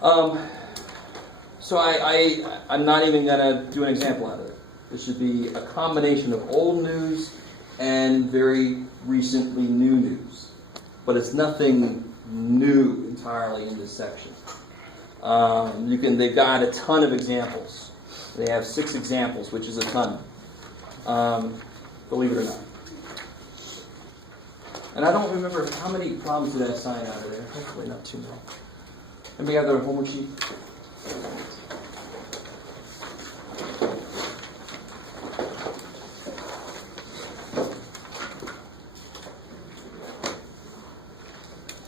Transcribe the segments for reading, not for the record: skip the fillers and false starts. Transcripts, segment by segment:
So I'm not even going to do an example out of it. This should be a combination of old news and very recently new news. But it's nothing new entirely in this section. They've got a ton of examples. They have 6 examples, which is a ton. Believe it or not. And I don't remember how many problems did I assign out of there. Hopefully not too many. Anybody have their homework sheet?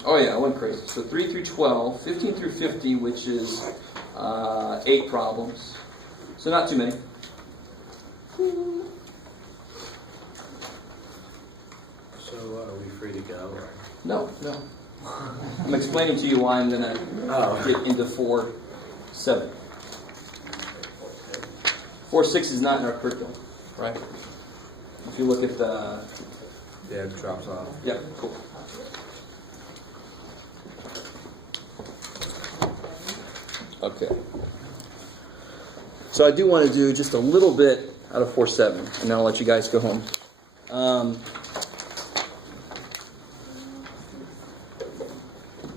Oh yeah, I went crazy. So 3 through 12, 15 through 50, which is 8 problems. So not too many. So are we free to go? Or? No. I'm explaining to you why I'm going to get into 4-7. 4-6 is not in our curriculum, right? If you look at the... Yeah, it drops off. Yeah, cool. Okay. So I do want to do just a little bit out of 4-7, and then I'll let you guys go home.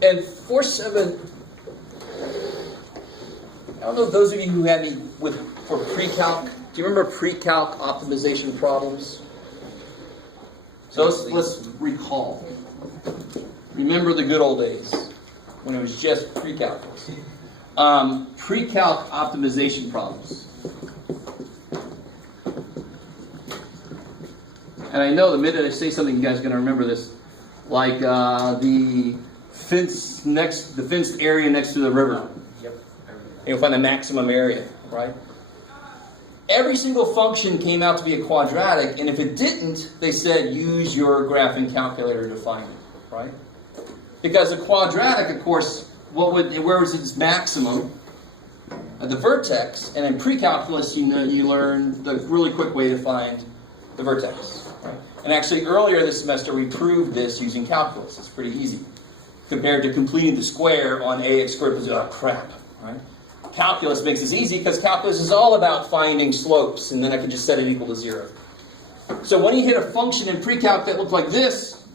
And 4-7, I don't know if those of you who had me for pre-calc, do you remember pre-calc optimization problems? So let's recall. Remember the good old days when it was just pre-calculus. Pre-calc optimization problems. And I know the minute I say something, you guys are going to remember this. Like the fenced area next to the river. Yep. And you'll find the maximum area, right? Every single function came out to be a quadratic, and if it didn't, they said use your graphing calculator to find it, right? Because a quadratic, of course, where was its maximum? At the vertex, and in pre-calculus, you learn the really quick way to find the vertex, right? And actually, earlier this semester, we proved this using calculus. It's pretty easy compared to completing the square on ax squared plus crap, right? Calculus makes this easy because calculus is all about finding slopes, and then I can just set it equal to 0. So when you hit a function in pre-calc that looked like this,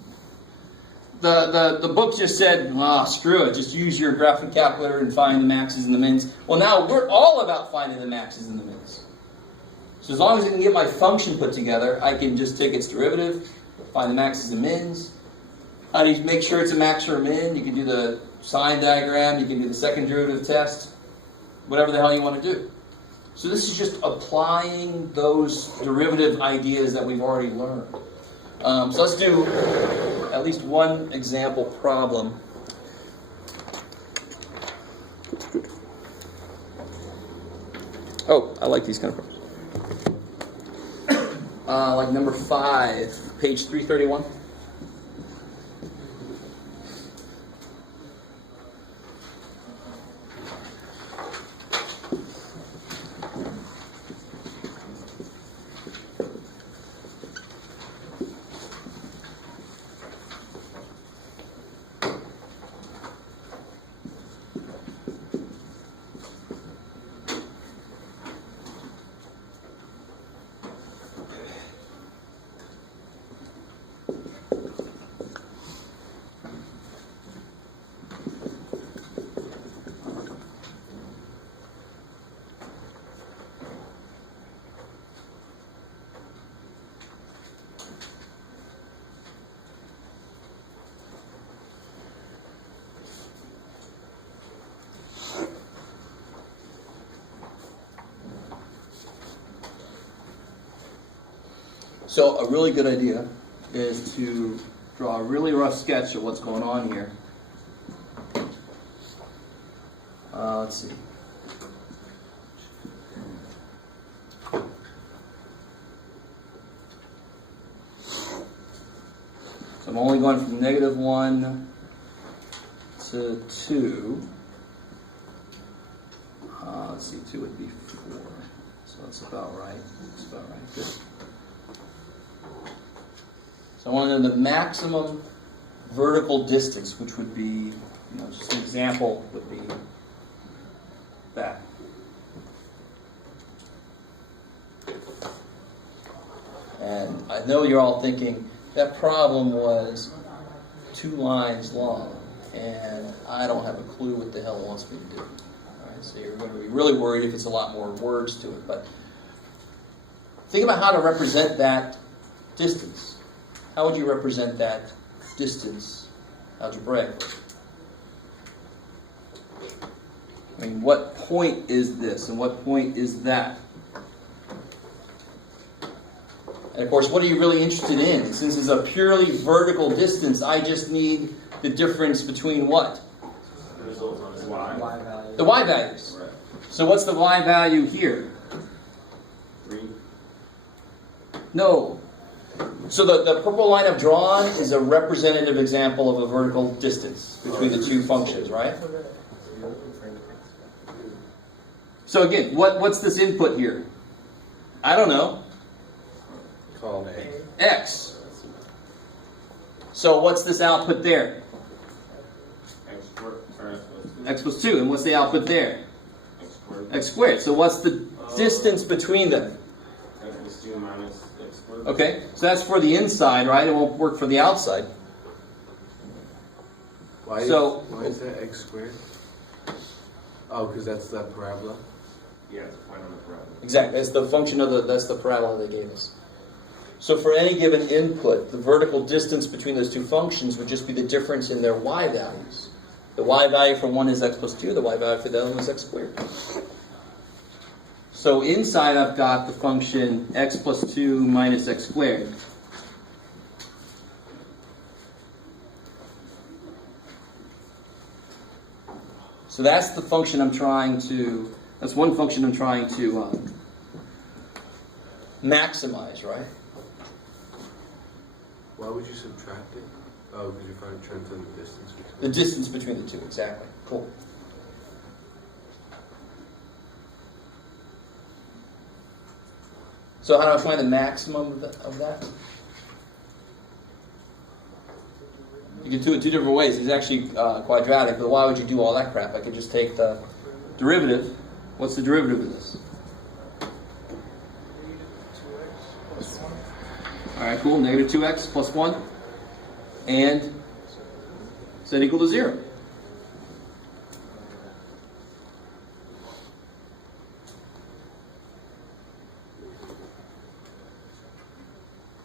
the book just said, screw it, just use your graphing calculator and find the maxes and the mins. Well, now we're all about finding the maxes and the mins. So as long as I can get my function put together, I can just take its derivative, find the maxes and mins. How do you make sure it's a max or a min? You can do the sign diagram, you can do the second derivative test, whatever the hell you want to do. So this is just applying those derivative ideas that we've already learned. So let's do at least one example problem. Oh, I like these kind of problems. Like number 5, page 331. So a really good idea is to draw a really rough sketch of what's going on here. Let's see. So I'm only going from -1 to 2. Let's see, 2 would be 4. So that's about right. That's about right. Good. So I want to know the maximum vertical distance, which would be, just an example would be back. And I know you're all thinking, that problem was 2 lines long, and I don't have a clue what the hell it wants me to do. All right, so you're going to be really worried if it's a lot more words to it. But think about how to represent that distance. How would you represent that distance algebraically? I mean, what point is this, and what point is that? And of course, what are you really interested in? Since it's a purely vertical distance, I just need the difference between what? The result on y. Y value. The y values. Right. So what's the y value here? 3. No. So the purple line I've drawn is a representative example of a vertical distance between the two functions, right? So again, what's this input here? I don't know. Call it A. X. So what's this output there? X squared. Or X plus 2. X plus 2. And what's the output there? X squared. X squared. So what's the distance between them? X plus 2 minus X squared. Okay, so that's for the inside, right? It won't work for the outside. Why is that X squared? Oh, because that's the parabola? Yeah, it's a point on the parabola. Exactly. That's the function of that's the parabola they gave us. So for any given input, the vertical distance between those two functions would just be the difference in their y values. The y value for one is x plus 2, the y value for the other one is x squared. So inside I've got the function x plus 2 minus x squared. So that's the function that's one function I'm trying to maximize, right? Why would you subtract it? Oh, because you're trying to find the distance between The distance between the two, exactly. Cool. So how do I find the maximum of that? You can do it 2 different ways. It's actually quadratic, but why would you do all that crap? I could just take the derivative. What's the derivative of this? All right, cool. Negative 2x plus 1. And is that equal to 0?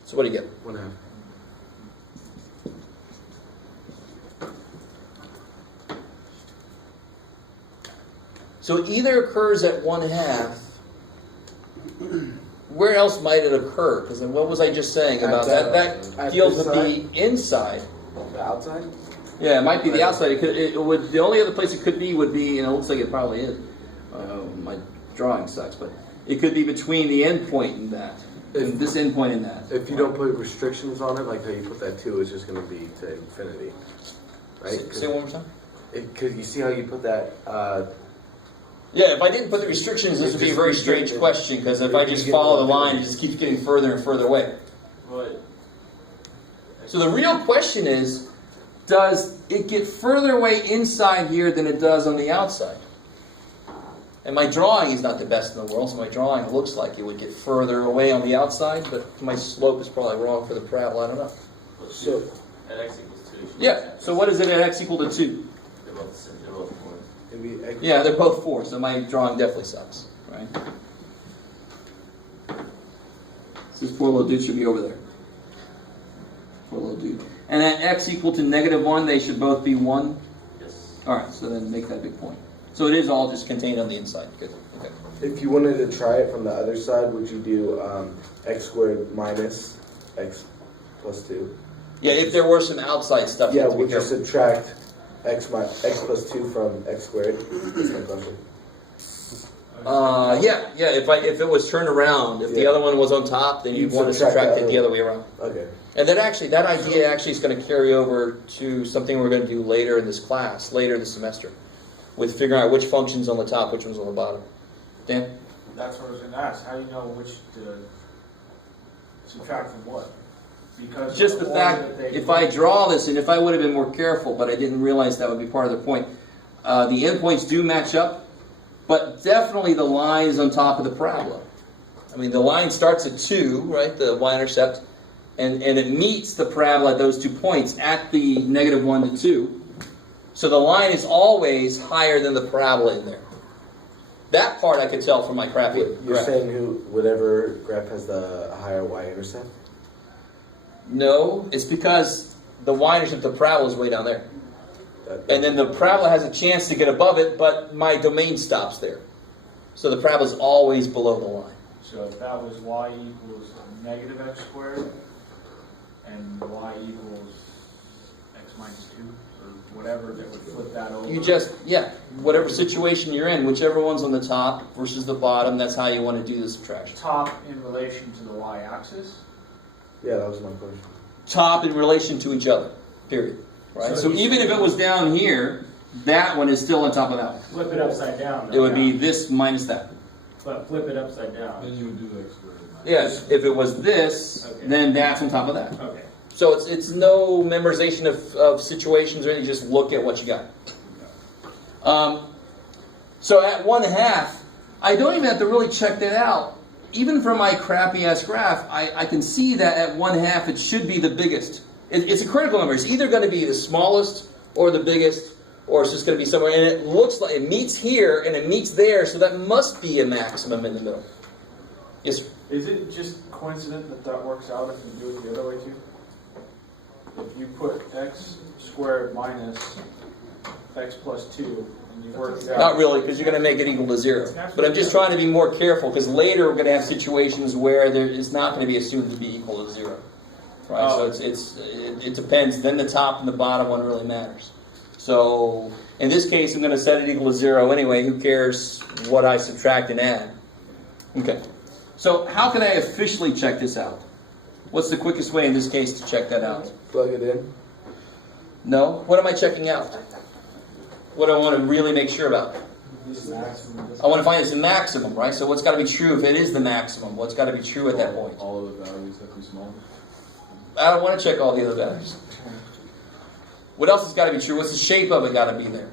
So what do you get? 1/2. So it either occurs at 1/2. Where else might it occur? Because what was I just saying about that? That at deals this with the inside. The outside? Yeah, it might be the outside. It would. The only other place it could be would be, and it looks like it probably is. My drawing sucks, but it could be between the endpoint and that, and this endpoint and that. If you don't put restrictions on it, like how you put that 2, it's just going to be to infinity. Right? Say it one more time. Because you see how you put that... Yeah, if I didn't put the restrictions, this would be a very strange question, because if I just follow the line, it just keeps getting further and further away. But So the real question is, does it get further away inside here than it does on the outside? And my drawing is not the best in the world, so my drawing looks like it would get further away on the outside, but my slope is probably wrong for the parabola, I don't know. so at x equals 2. Yeah, so what is it at x equal to 2? They're both 4. It'd be X, Yeah, they're both 4, so my drawing definitely sucks, right? So this poor little dude should be over there. Poor little dude. And at x equal to -1, they should both be 1. Yes. Alright, so then make that a big point. So it is all just contained on the inside. Good. Okay. If you wanted to try it from the other side, would you do x squared minus x plus 2? Yeah, if there were some outside stuff, you Yeah, have to be would you careful. subtract x plus 2 from x squared? That's my question. Yeah. If it was turned around, if the Yeah. other one was on top, then you'd You'd want to subtract subtract the it other the other one. way around. Okay. And that idea actually is going to carry over to something we're going to do later in this class, later this semester, with figuring out which function's on the top, which one's on the bottom. Dan? That's what I was going to ask. How do you know which to subtract from what? Because Just of the order fact, that they if I draw this, and if I would have been more careful, but I didn't realize that would be part of the point, the endpoints do match up, but definitely the line is on top of the parabola. I mean, the line starts at 2, right, the y-intercept, and it meets the parabola at those 2 points at the -1 to 2. So the line is always higher than the parabola in there. That part I could tell from my crappy You're graph. saying whatever graph has the higher y-intercept? No, it's because the y-intercept, the parabola is way down there. And then the parabola has a chance to get above it, but my domain stops there. So the parabola is always below the line. So if that was y equals negative x squared, and y equals x minus 2, or whatever, that would flip that over. You just, whatever situation you're in, whichever one's on the top versus the bottom, that's how you want to do the subtraction. Top in relation to the y-axis. Yeah, that was my question. Top in relation to each other, period. Right? So even if it was down here, that one is still on top of that one. Flip it upside down. It would be this minus that. But flip it upside down. Then you would do x squared. Yes, if it was this, Okay. then that's on top of that. Okay. So it's no memorization of situations or anything, just look at what you got. So at 1/2, I don't even have to really check that out. Even from my crappy ass graph, I can see that at 1/2 it should be the biggest. It's a critical number. It's either going to be the smallest or the biggest, or it's just going to be somewhere. And it looks like it meets here and it meets there, so that must be a maximum in the middle. Yes, sir. Is it just coincident that that works out if you do it the other way too? If you put x squared minus x plus 2, and you work it out. Not really, because you're going to make it equal to 0. But I'm just trying to be more careful, because later we're going to have situations where it's not going to be assumed to be equal to 0. Right? Oh. So it depends. Then the top and the bottom one really matters. So in this case, I'm going to set it equal to 0 anyway. Who cares what I subtract and add? Okay. So how can I officially check this out? What's the quickest way in this case to check that out? Plug it in. No? What am I checking out? What do I want to really make sure about? I want to find it's the maximum, right? So what's got to be true if it is the maximum? What's got to be true at that point? All of the values have to be small. I don't want to check all the other values. What else has got to be true? What's the shape of it got to be there?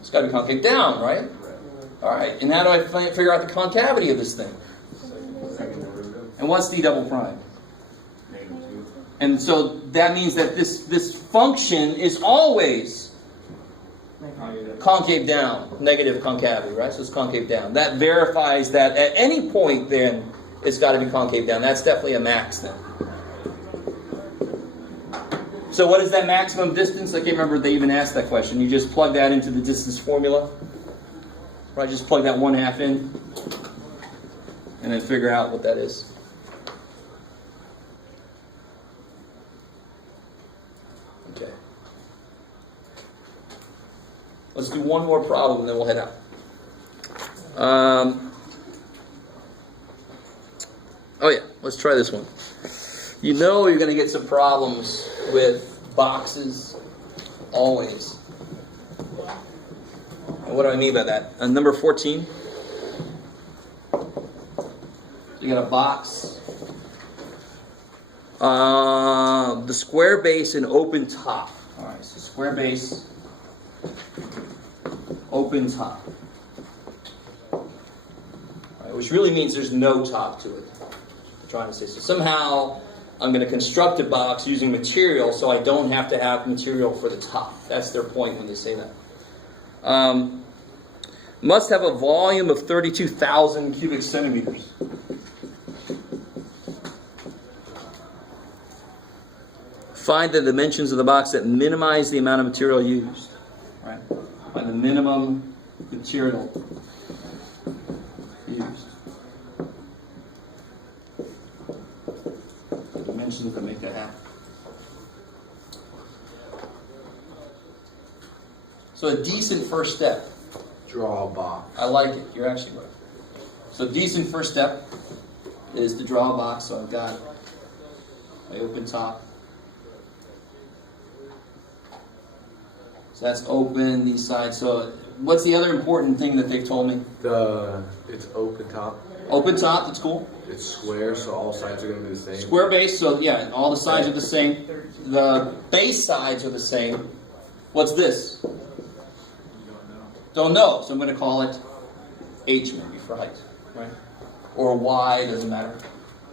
It's got to be concave down, right? All right. And how do I figure out the concavity of this thing? And what's d double prime? And so that means that this function is always concave down, negative concavity, right? So it's concave down. That verifies that at any point then it's got to be concave down. That's definitely a max then. So what is that maximum distance? I can't remember if they even asked that question. You just plug that into the distance formula. Right, just plug that 1/2 in and then figure out what that is. Okay. Let's do one more problem and then we'll head out. Oh yeah, let's try this one. You know you're going to get some problems with boxes always. And what do I mean by that? Number 14. You got a box. The square base and open top. All right, so square base, open top. All right, which really means there's no top to it. I'm trying to say so. Somehow I'm going to construct a box using material so I don't have to have material for the top. That's their point when they say that. Must have a volume of 32,000 cubic centimeters. Find the dimensions of the box that minimize the amount of material used. Right? Find the minimum material used. The dimensions that make that happen. So a decent first step. Draw a box. I like it. You're actually right. So a decent first step is to draw a box. So I've got my open top. So that's open, these sides. So what's the other important thing that they've told me? It's open top. Open top, that's cool. It's square, so all sides are gonna be the same. Square base, so yeah, all the sides are the same. The base sides are the same. What's this? Don't know, so I'm going to call it H maybe for height, right? Or Y, doesn't matter.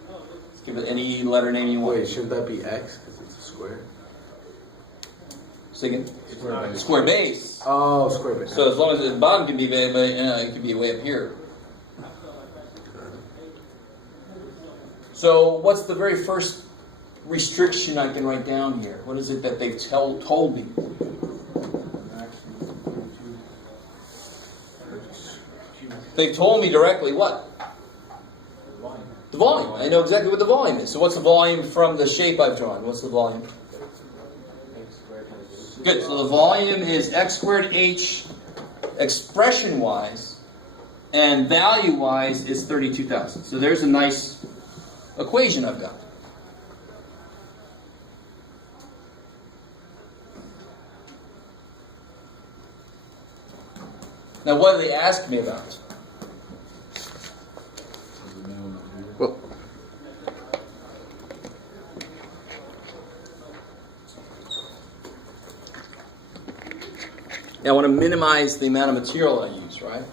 Let's give it any letter name you want. Wait, shouldn't that be X because it's a square? Say again? Square base. Square base. Oh, square base. So as long as the bottom can be, it can be way up here. So what's the very first restriction I can write down here? What is it that they've told me? They've told me directly what? The volume. I know exactly what the volume is. So what's the volume from the shape I've drawn? What's the volume? Good. So the volume is x squared h expression-wise, and value-wise is 32,000. So there's a nice equation I've got. Now, what do they ask me about? Well, Yeah, I want to minimize the amount of material I use, right?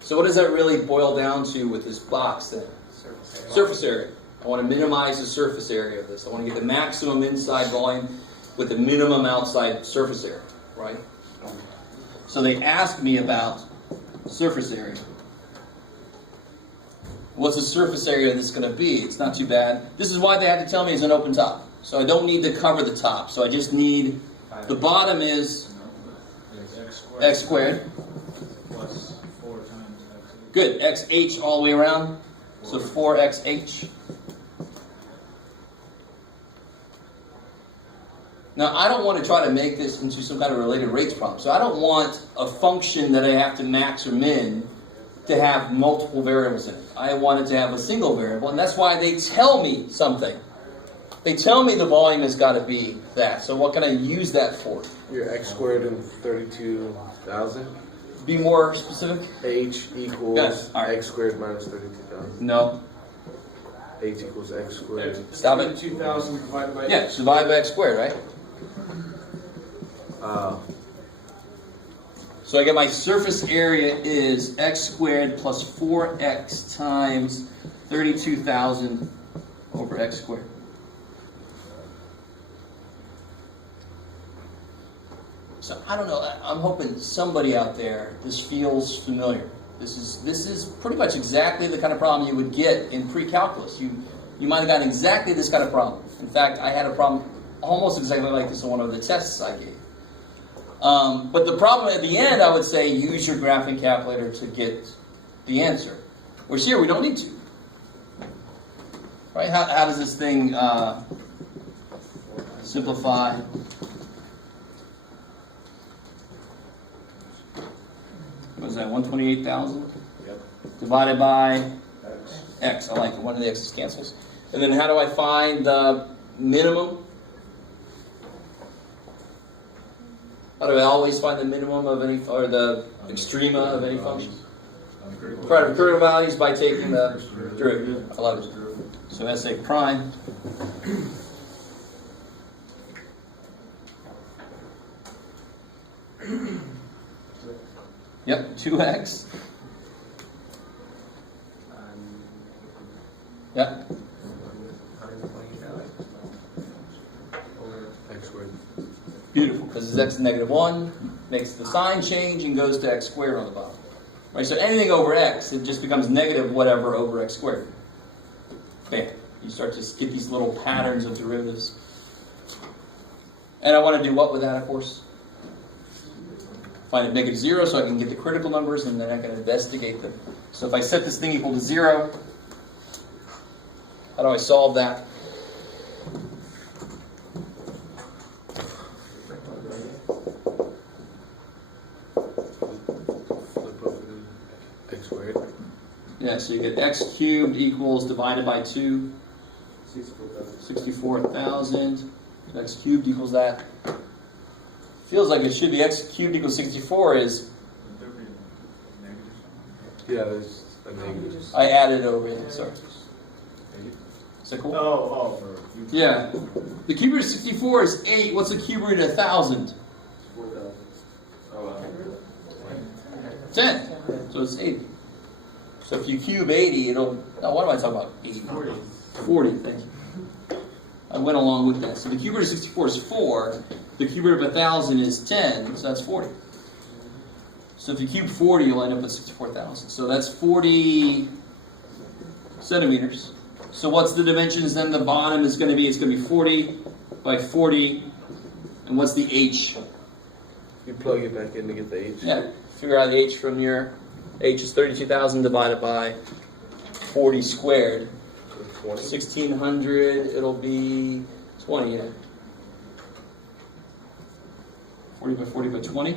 So what does that really boil down to with this box then? Surface area. I want to minimize the surface area of this. I want to get the maximum inside volume with the minimum outside surface area, right? So they ask me about surface area. What's the surface area that's going to be? It's not too bad. This is why they had to tell me it's an open top. So I don't need to cover the top. So I just need, the bottom is x squared. Plus 4 times x. Good, xh all the way around. So 4xh. Now I don't want to try to make this into some kind of related rates problem. So I don't want a function that I have to max or min to have multiple variables in it. I want it to have a single variable, and that's why they tell me something. They tell me the volume has got to be that. So what can I use that for? your x squared and 32,000. Be more specific? H equals Yes, all right. x squared minus 32,000. No. H equals x squared. Stop it. 2,000 divided by Yeah, divide by x squared, right? So I get my surface area is x squared plus 4x times 32,000 over x squared. So I don't know. I'm hoping somebody out there, this feels familiar. This is pretty much exactly the kind of problem you would get in pre-calculus. You might have gotten exactly this kind of problem. In fact, I had a problem almost exactly like this in one of the tests I gave. But the problem at the end, I would say, use your graphing calculator to get the answer. Whereas here, we don't need to. Right? How does this thing simplify? What is that, 128,000? Yep. Divided by x. I like it. One of the x's cancels. And then how do I find the minimum? How do I always find the minimum of any, or the extrema of any function? Critical values by taking the derivative. I love it. So SA prime. Yep, 2x. Yep. X squared. Beautiful, because x is negative 1, makes the sign change and goes to x squared on the bottom. Right, so anything over x, it just becomes negative whatever over x squared. Bam. You start to get these little patterns of derivatives. And I want to do what with that, of course? Find a negative 0 so I can get the critical numbers, and then I can investigate them. So if I set this thing equal to 0, how do I solve that? Flip over to x squared. Yeah, so you get x cubed equals divided by 2, 64,000. X cubed equals that. Feels like it should be x cubed equals 64 is, Yeah, there's And then you just. I added over it. Sorry. Is that cool? Oh, Yeah. The cube root of 64 is 8. What's the cube root of 1,000? Oh, wow. 10. So it's 80. So if you cube 80, it'll. Oh, what am I talking about? 80. 40. Thank you. I went along with that. So the cube root of 64 is 4. The cube root of 1,000 is 10. So that's 40. So if you cube 40, you'll end up with 64,000. So that's 40 centimeters. So what's the dimensions then? The bottom is going to be, it's going to be 40 by 40. And what's the h? You plug it back in to get the H. Yeah, figure out the h from your, h is 32,000 divided by 40 squared. 20. 1,600, it'll be 20, yeah. 40 by 40 by 20.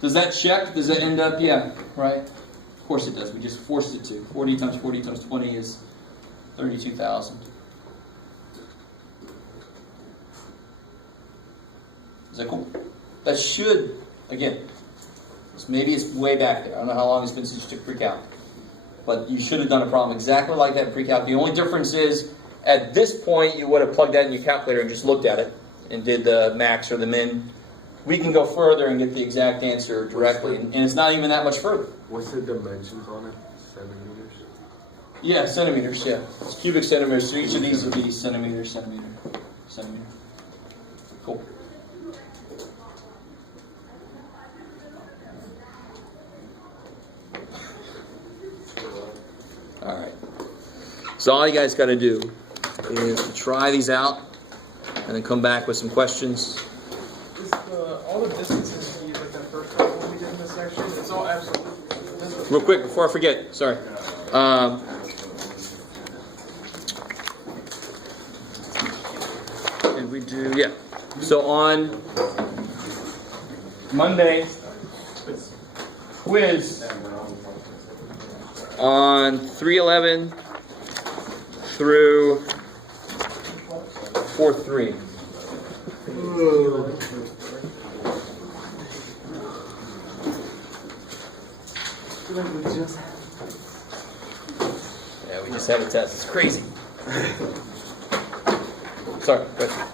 Does that check? Does that end up? Yeah, right? Of course it does. We just forced it to. 40 times 40 times 20 is 32,000. Is that cool? That should, again, maybe it's way back there. I don't know how long it's been since you took pre-calc. But you should have done a problem exactly like that in pre-calc. The only difference is, at this point, you would have plugged that in your calculator and just looked at it and did the max or the min. We can go further and get the exact answer directly, and it's not even that much further. What's the dimensions on it? Centimeters? Yeah, centimeters, yeah. It's cubic centimeters, so each of these will be centimeter, centimeter, centimeter. Cool. All right. So all you guys got to do is to try these out and then come back with some questions. Is all the distances to use like that first one we did in this section, it's all absolute. Real quick, before I forget, sorry. Did we do, yeah. So on Monday, quiz on 311 through 4.3. Yeah, we just had a test. It's crazy. Sorry, question.